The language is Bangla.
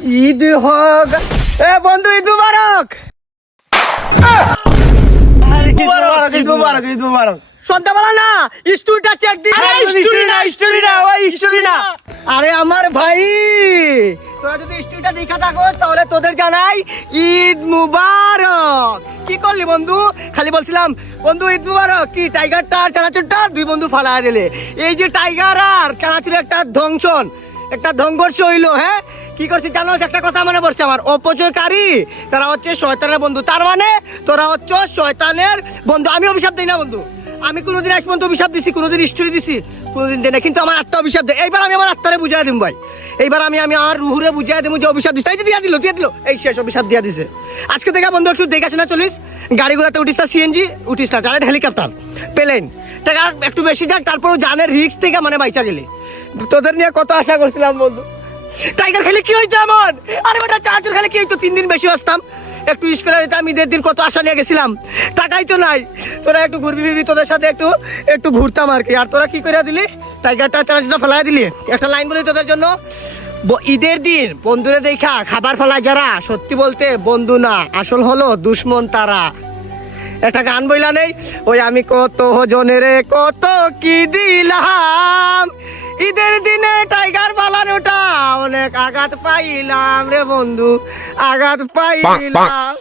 ঈদ হোক। এ বন্ধু ঈদ মুবারক! মুবারক ঈদ মুবারক। ঈদ মুবারক। সন্ধ্যাবেলা না স্টুলটা চেক দিন আরে না স্টোরি না। ওই না। আরে আমার ভাই তোরা যদি স্টুলটা দেখা থাকো তাহলে তোদের জানাই ঈদ মুবারক। কি করলি বন্ধু? খালি বলছিলাম বন্ধু ঈদ মুবারক। কি টাইগারটা আর চানাচুরটা? দুই বন্ধু ফালা দিলে। এই যে টাইগার আর চানাচুর একটা ধ্বংসন। একটা ধ্বংস হইল হ্যাঁ? কি করছিস জানো? একটা কথা মনে পড়ছে আমার। অপচয়কারী, তারা হচ্ছে শয়তানের বন্ধু। তার মানে তোরা হচ্ছে শয়তানের বন্ধু। আমি অভিশাপ দিই না, বন্ধু। আমি কোনোদিন আজ পর্যন্ত অভিশাপ দিছি, কোনোদিন স্টোরি দিছি, কোনোদিন দেয় না। কিন্তু আমার আত্মা অভিশাপ দেয়। এইবার আমি আমার আত্মারে বুঝাই দিম, ভাই। এইবার আমি আমি আমার রুহুরে বুঝাই দিম যে অভিশাপ দিস এই যে দিয়া দিল দিয়া দিল। এই শেষ অভিশাপ দিয়া দিছে। আজকে থেকে বন্ধু, একটু দেখে শোনা চলিস। গাড়ি ঘোড়াতে উঠিস না সিএনজি উঠিস না। ডাইরেক্ট হেলিকপ্টার প্লেন টাকা একটু বেশি যাক, তারপরেও জানের রিক্স থেকে মানে বাইচা গেলি। তোদের নিয়ে কত আশা করছিলাম, বন্ধু। টাইগার খেলে কি হইতো এমন? আরে বেটা, চাঁচুর খেলে কি হইতো? তিন দিন বেশি আসতাম একটু ইস করে দিতাম ঈদের দিন কত আশা নিয়ে গেছিলাম। টাকাই তো নাই। তোরা একটু ঘুরবি, ফিরবি, তোদের সাথে একটু একটু ঘুরতাম আর কি। আর তোরা কি করে দিলি? টাইগারটা চানাচুরটা ফেলাই দিলি। একটা লাইন বলি তোদের জন্য। ঈদের দিন বন্ধুরে দেখা খাবার ফেলায় যারা, সত্যি বলতে বন্ধু না, আসল হলো দুশ্মন তারা। একটা গান বইলা নেই, ওই আমি কত জনের কত কি দিলাম? আঘাত পাইলাম রে বন্ধু আঘাত পাইলাম।